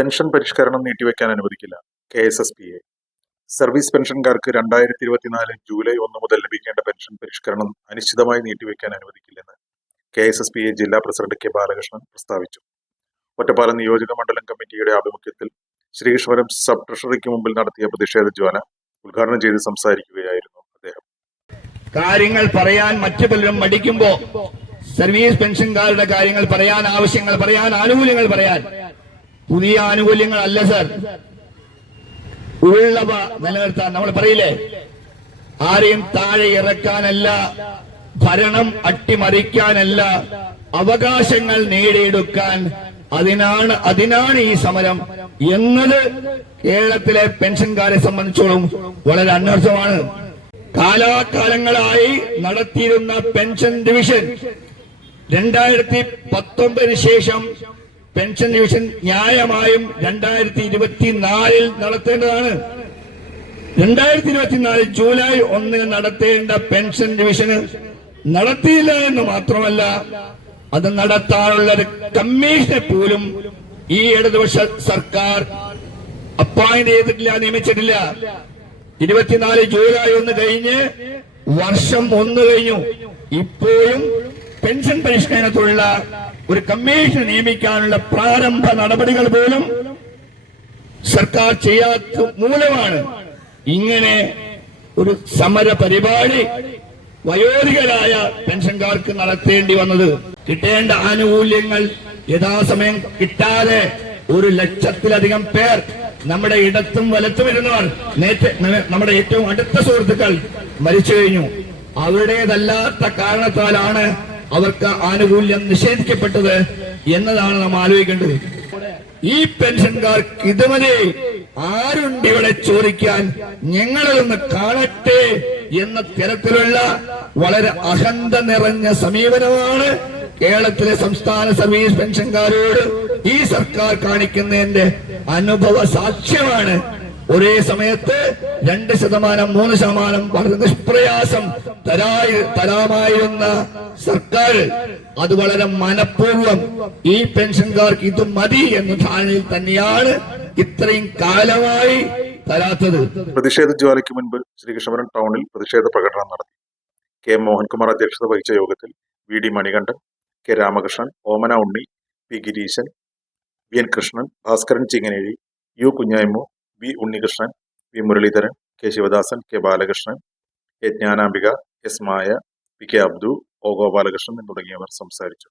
Pension പരിഷ്കരണം നീട്ടിവെക്കാൻ അനുവദിക്കില്ല. KSSPA. Service പെൻഷൻകാർക്ക് 2024 July 1 മുതൽ ലഭിക്കേണ്ട പെൻഷൻ പരിഷ്കരണം അനിശ്ചിതമായി നീട്ടിവെക്കാൻ അനുവദിക്കില്ലെന്ന് KSSPA ജില്ലാ പ്രസിഡന്റ് K. ബാലകൃഷ്ണൻ പ്രസ്താവിച്ചു. ഒറ്റപ്പാലം നിയോജക മണ്ഡലം കമ്മിറ്റിയുടെ ആഭിമുഖ്യത്തിൽ ശ്രീകൃഷ്ണപുരം സബ് ട്രഷറിക്ക് മുമ്പിൽ നടത്തിയ പ്രതിഷേധ ജ്വാല ഉദ്ഘാടനം ചെയ്ത് സംസാരിക്കുകയായിരുന്നു അദ്ദേഹം. കാര്യങ്ങൾ പറയാൻ മറ്റു പലരും മടിക്കുമ്പോ സർവീസ് പെൻഷൻകാരുടെ കാര്യങ്ങൾ പറയാൻ, ആവശ്യങ്ങൾ പറയാൻ, ആനുകൂല്യങ്ങൾ പറയാൻ, പുതിയ ആനുകൂല്യങ്ങളല്ല സർ, ഉള്ളവ നിലനിർത്താൻ. നമ്മൾ പറയില്ലേ, ആരെയും താഴെ ഇറക്കാനല്ല, ഭരണം അട്ടിമറിക്കാനല്ല, അവകാശങ്ങൾ നേടിയെടുക്കാൻ, അതിനാണ് ഈ സമരം എന്നത് കേരളത്തിലെ പെൻഷൻകാരെ സംബന്ധിച്ചോളം വളരെ അനർത്ഥമാണ്. കാലാകാലങ്ങളായി നടത്തിയിരുന്ന പെൻഷൻ ഡിവിഷൻ 2019 ശേഷം പെൻഷൻ ഡിവിഷൻ ന്യായമായും 2024 നടത്തേണ്ടതാണ്. 2024 ജൂലൈ 1 നടത്തേണ്ട പെൻഷൻ ഡിവിഷന് നടത്തിയില്ല എന്ന് മാത്രമല്ല, അത് നടത്താനുള്ള ഒരു കമ്മീഷനെ പോലും ഈ ഇടതുപക്ഷ സർക്കാർ അപ്പോയിന്റ് ചെയ്തിട്ടില്ല, നിയമിച്ചിട്ടില്ല. 24 ജൂലൈ 1 കഴിഞ്ഞ് വർഷം 1 കഴിഞ്ഞു. ഇപ്പോഴും പെൻഷൻ പരിഷ്കരണത്തിലുള്ള ഒരു കമ്മീഷൻ നിയമിക്കാനുള്ള പ്രാരംഭ നടപടികൾ പോലും സർക്കാർ ചെയ്യാത്ത മൂലമാണ് ഇങ്ങനെ ഒരു സമര പരിപാടി വയോധികരായ പെൻഷൻകാർക്ക് നടത്തേണ്ടി വന്നത്. കിട്ടേണ്ട ആനുകൂല്യങ്ങൾ യഥാസമയം കിട്ടാതെ 1,00,000-ലധികം പേർ നമ്മുടെ ഇടത്തും വലത്തും ഇരുന്നവർ, നമ്മുടെ ഏറ്റവും അടുത്ത സുഹൃത്തുക്കൾ മരിച്ചു കഴിഞ്ഞു. അവരുടേതല്ലാത്ത കാരണത്താലാണ് അവർക്ക് ആനുകൂല്യം നിഷേധിക്കപ്പെട്ടത് എന്നതാണ് നാം ആലോചിക്കേണ്ടത്. ഈ പെൻഷൻകാർക്ക് ഇതുവരെ ആരുണ്ട് ഇവിടെ ചോദിക്കാൻ? ഞങ്ങളതൊന്ന് കാണട്ടെ എന്ന തരത്തിലുള്ള വളരെ അഹന്ത നിറഞ്ഞ സമീപനമാണ് കേരളത്തിലെ സംസ്ഥാന സർവീസ് പെൻഷൻകാരോട് ഈ സർക്കാർ കാണിക്കുന്നതിന്റെ അനുഭവ സാക്ഷ്യമാണ്. ഒരേ സമയത്ത് 2%, 3% വളരെ നിഷ്പ്രയാസം തരാമായിരുന്ന സർക്കാർ അത് വളരെ മനഃപൂർവ്വം ഈ പെൻഷൻകാർക്ക് ഇത് മതി എന്ന ധാരണയിൽ തന്നെയാണ് ഇത്രയും കാലമായി തരാത്തത്. പ്രതിഷേധ ജ്വാലയ്ക്ക് മുൻപ് ശ്രീകൃഷ്ണപുരം ടൗണിൽ പ്രതിഷേധ പ്രകടനം നടത്തി. K. മോഹൻകുമാർ അധ്യക്ഷത വഹിച്ച യോഗത്തിൽ VD Manikandan, K. Ramakrishnan, Omana Unni, P. Gireesan, VN Krishnan, Bhaskaran ചിങ്ങനേഴി, U. Kunhaimu, V. Unnikrishnan, V. Muraleedharan, K. Sivadasan, K. Balakrishnan, A. Jnanambika, S. Maya, P. K. Abdu, O. Gopalakrishnan തുടങ്ങിയവർ സംസാരിച്ചു.